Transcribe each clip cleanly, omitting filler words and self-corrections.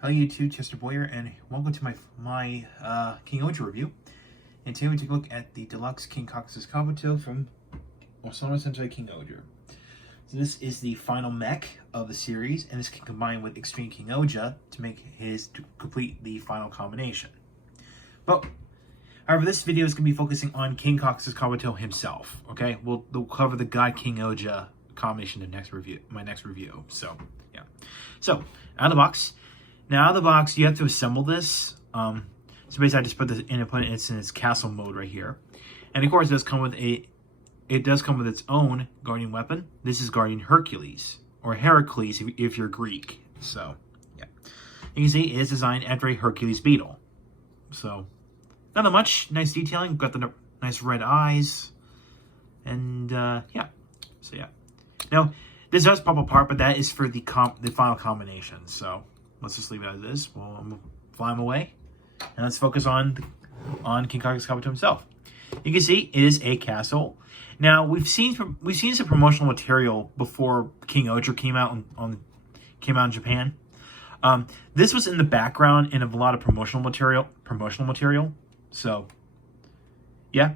Hello YouTube, Chester Boyer, and welcome to my King-ohger review. And today we take a look at the deluxe King Caucasus Kabuto from Ohsama Sentai King-ohger. So this is the final mech of the series, and this can combine with Extreme King-ohger to complete the final combination. But however, this video is going to be focusing on King Caucasus Kabuto himself. Okay, we'll cover the God King-ohger combination in my next review. So yeah. So out of the box. Now, out of the box, you have to assemble this. So basically, I just put this in and put it in its castle mode right here. And of course, it does come with its own guardian weapon. This is Guardian Hercules, or Heracles if you're Greek. So, yeah. You can see it is designed after a Hercules beetle. So, not that much. Nice detailing. Got the nice red eyes. And, yeah. So, yeah. Now, this does pop apart, but that is for the final combination. So, let's just leave it as is. Well, I'm gonna fly him away, and let's focus on King Caucasus Kabuto himself. You can see it is a castle. Now we've seen some promotional material before King-ohger came out in Japan. This was in the background in a lot of promotional material. So yeah,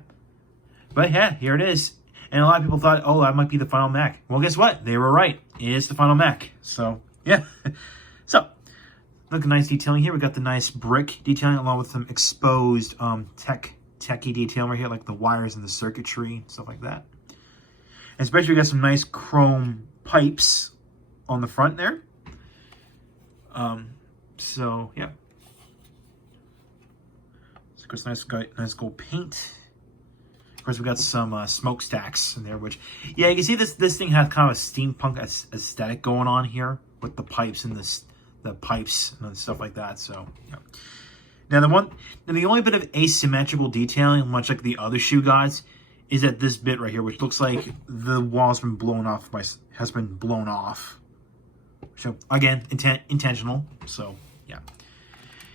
but yeah, here it is. And a lot of people thought, oh, that might be the final mech. Well, guess what? They were right. It is the final mech. So yeah. So. Look, nice detailing here. We got the nice brick detailing along with some exposed techie detail right here, like the wires and the circuitry, stuff like that. And especially we got some nice chrome pipes on the front there. So yeah. So of course, nice gold paint. Of course, we got some smokestacks in there, which, yeah, you can see this thing has kind of a steampunk aesthetic going on here with the pipes and the pipes and stuff like that. So yeah. Now the only bit of asymmetrical detailing, much like the other shoe gods, is at this bit right here, which looks like the wall's been blown off has been blown off. So again, intentional. So yeah.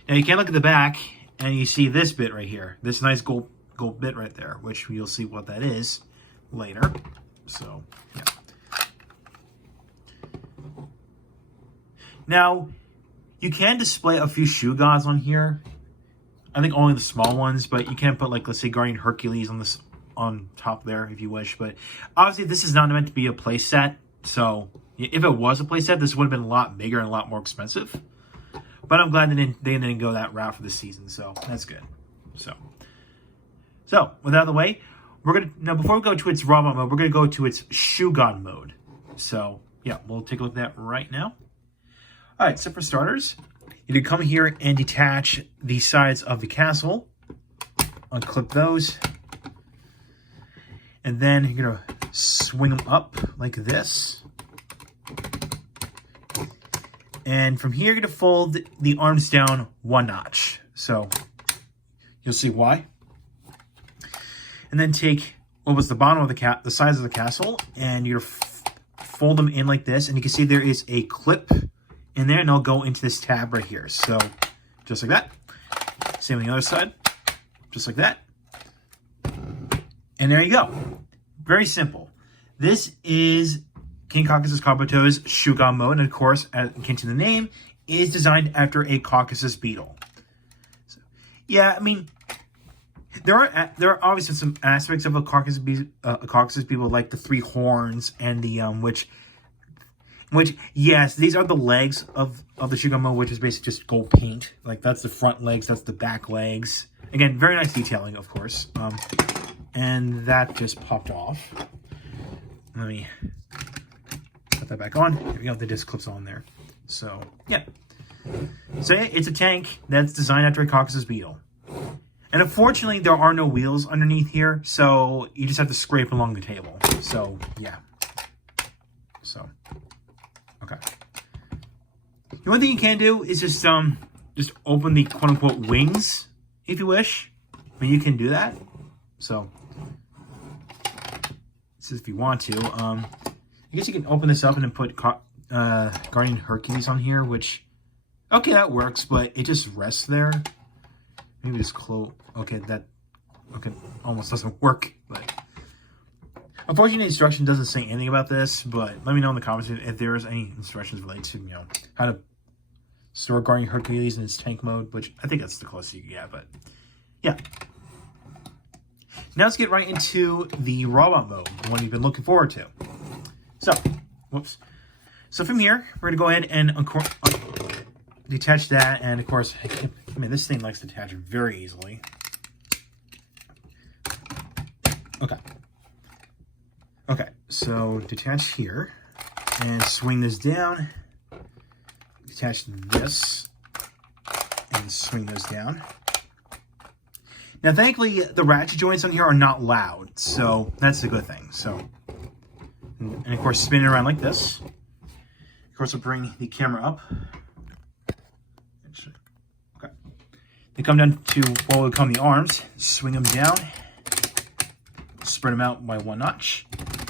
Now you can look at the back and you see this bit right here, this nice gold bit right there, which you'll see what that is later. So yeah. Now, you can display a few shoe gods on here. I think only the small ones, but you can put, like, let's say Guardian Hercules on top there if you wish. But obviously, this is not meant to be a play set. So if it was a play set, this would have been a lot bigger and a lot more expensive. But I'm glad they didn't go that route for this season. So that's good. So with that out of the way, now before we go to its robot mode, we're gonna go to its Shogun mode. So yeah, we'll take a look at that right now. All right, so for starters, you can come here and detach the sides of the castle. Unclip those. And then you're going to swing them up like this. And from here, you're going to fold the arms down one notch. So you'll see why. And then take what was the bottom of the sides of the castle, and you're going to fold them in like this. And you can see there is a clip in there, and I'll go into this tab right here. So just like that. Same on the other side. Just like that. And there you go. Very simple. This is King Caucasus Kabuto's Shogun Mode, and of course, as akin to the name, is designed after a Caucasus beetle. So, yeah, I mean, there are obviously some aspects of a Caucasus beetle, like the three horns and the which, yes, these are the legs of the Shogun Mode, which is basically just gold paint. Like, that's the front legs, that's the back legs. Again, very nice detailing, of course. And that just popped off. Let me put that back on. Here we go, the disc clips on there. So, yeah. So, yeah, it's a tank that's designed after a Caucasus beetle. And unfortunately, there are no wheels underneath here, so you just have to scrape along the table. So, yeah. So... okay. The one thing you can do is just open the quote-unquote wings, if you wish. I mean, you can do that. So, this is if you want to. I guess you can open this up and then put Guardian Hercules on here, which, okay, that works, but it just rests there. Maybe just close. Okay, that almost doesn't work, but... unfortunately, the instruction doesn't say anything about this, but let me know in the comments if there is any instructions related to, how to Sword guarding Hercules in its tank mode, which I think that's the closest you can get, but yeah. Now let's get right into the robot mode, the one you've been looking forward to. So, whoops. So from here, we're going to go ahead and detach that, and of course, I mean, this thing likes to detach very easily. Okay, so detach here, and swing this down, detach this, and swing those down. Now, thankfully, the ratchet joints on here are not loud, so that's a good thing. So, and of course, spin it around like this. Of course, we'll bring the camera up. Okay. Then come down to what would come the arms, swing them down, spread them out by 1 notch,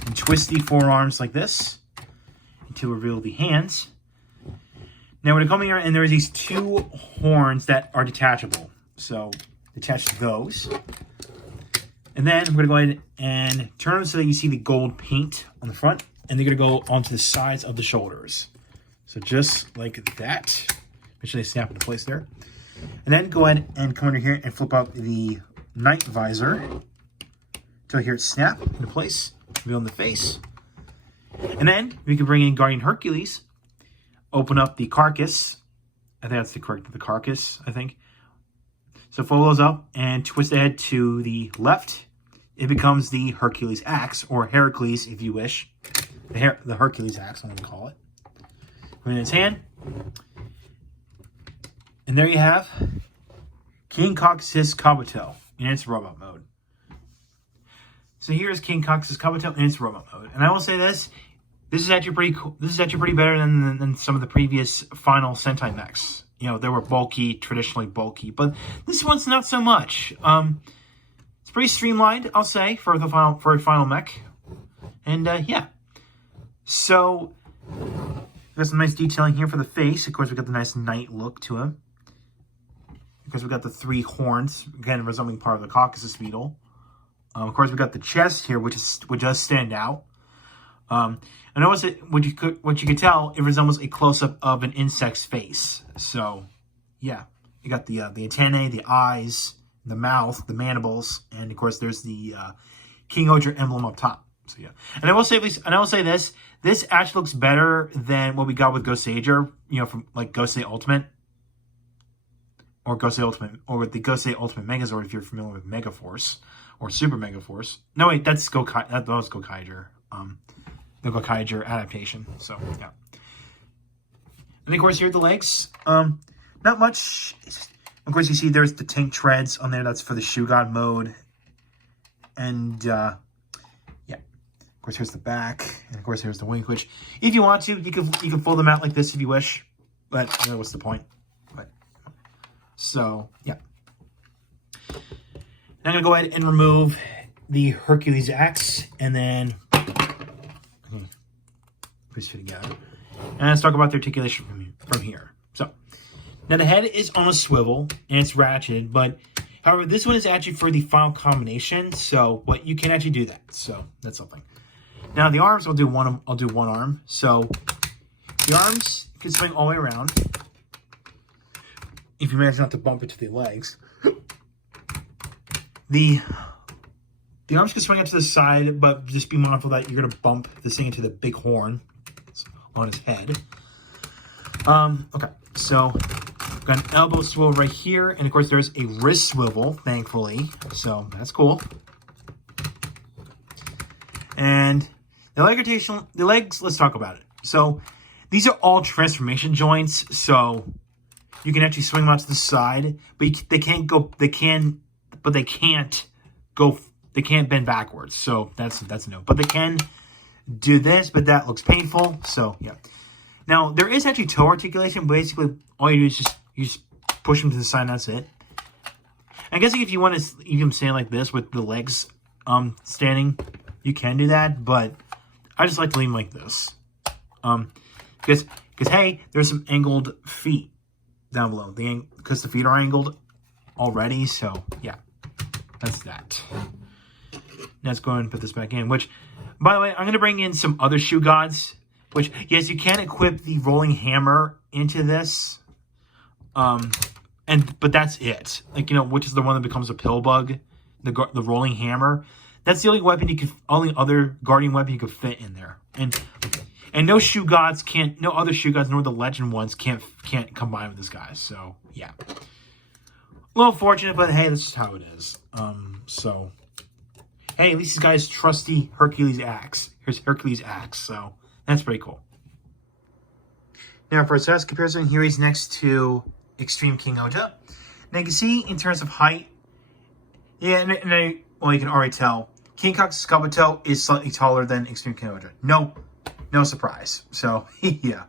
and twist the forearms like this to reveal the hands. Now, we're going to come here, and there are these 2 horns that are detachable. So, detach those. And then I'm going to go ahead and turn them so that you see the gold paint on the front. And they're going to go onto the sides of the shoulders. So just like that. Make sure they snap into place there. And then go ahead and come under here and flip out the knight visor until here it snap into place. Revealing the face. And then we can bring in Guardian Hercules. Open up the carcass. I think that's the carcass, I think. So fold those up and twist the head to the left. It becomes the Hercules axe, or Heracles if you wish. The Hercules axe, I'm going to call it. Put it in its hand. And there you have King Caucasus Kabuto in its robot mode. So here's King Caucasus Kabuto in its robot mode. And I will say this is actually pretty cool. This is actually pretty better than some of the previous final Sentai mechs. You know, they were bulky, traditionally bulky, but this one's not so much. It's pretty streamlined, I'll say, for a final mech. And yeah. So there's some nice detailing here for the face. Of course, we got the nice knight look to him. Because we got the 3 horns, again resembling part of the Caucasus beetle. Of course, we got the chest here, which does stand out. I notice it. What you could tell, it resembles a close-up of an insect's face. So, yeah, you got the antennae, the eyes, the mouth, the mandibles, and of course, there's the King-ohger emblem up top. So yeah, and I will say this: this actually looks better than what we got with Goseiger. You know, from like Gosei Ultimate or Gosei Ultimate, or with the Gosei Ultimate Megazord, if you're familiar with Megaforce or Super Megaforce. No, wait, that was Gokaiger. The Gokaiger adaptation. So yeah. And of course, here are the legs. Not much. Of course, you see there's the tank treads on there. That's for the Shogun Mode. And yeah. Of course, here's the back, and of course, here's the wing. Which, if you want to, you can fold them out like this if you wish. But you know, what's the point? But so yeah. Now I'm gonna go ahead and remove the Hercules axe, and then put it together. And let's talk about the articulation from here. So now the head is on a swivel and it's ratcheted, but however, this one is actually for the final combination. So what you can actually do that. So that's something. Now the arms, I'll do one arm. So the arms can swing all the way around. If you manage not to bump into the legs. The arms can swing out to the side, but just be mindful that you're going to bump this thing into the big horn on his head. Okay, so I've got an elbow swivel right here, and of course there's a wrist swivel, thankfully, so that's cool. And the legs, let's talk about it. So these are all transformation joints, so you can actually swing them out to the side, but they can't bend backwards, so that's a no. But they can do this, but that looks painful, so yeah. Now, there is actually toe articulation. Basically, all you do is just push them to the side, and that's it. I guess if you want to leave them standing like this with the legs standing, you can do that, but I just like to leave them like this. Because hey, there's some angled feet down below. Because the feet are angled already, so yeah. That's that. Now let's go ahead and put this back in, which, by the way, I'm going to bring in some other shoe gods, which, yes, you can equip the rolling hammer into this, But that's it. Like, which is the one that becomes a pill bug, the rolling hammer. That's the only weapon only other guardian weapon you could fit in there. And no shoe gods no other shoe gods nor the legend ones can't combine with this guy. So yeah, a little fortunate, but hey, this is how it is. So hey, at least this guy's trusty Hercules axe. Here's Hercules axe. So that's pretty cool. Now for a size comparison, here he's next to Extreme King-ohger. Now you can see in terms of height, yeah, well, you can already tell King Caucasus Kabuto is slightly taller than Extreme King-ohger. No surprise. So yeah.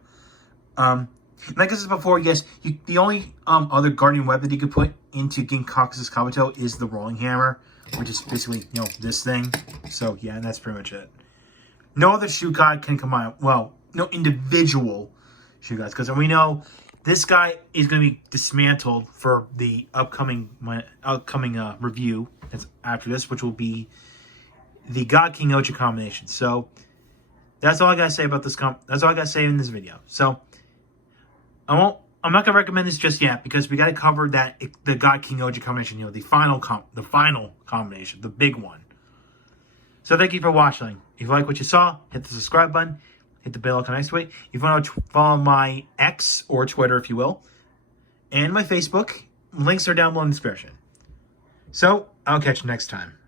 Like I said before, yes, the only other guardian weapon you could put into King Caucasus Kabuto is the rolling hammer, which is basically this thing. So yeah, and that's pretty much it. No other shoe god can combine. Well, no individual shoe gods, because we know this guy is going to be dismantled for the upcoming review that's after this, which will be the God King-ohger combination. So that's all I gotta say about this. That's all I gotta say in this video. So I'm not gonna recommend this just yet because we gotta cover the God King-ohger combination. The final combination, the big one. So thank you for watching. If you like what you saw, hit the subscribe button. Hit the bell icon next to it. If you want to follow my X or Twitter, if you will, and my Facebook, links are down below in the description. So I'll catch you next time.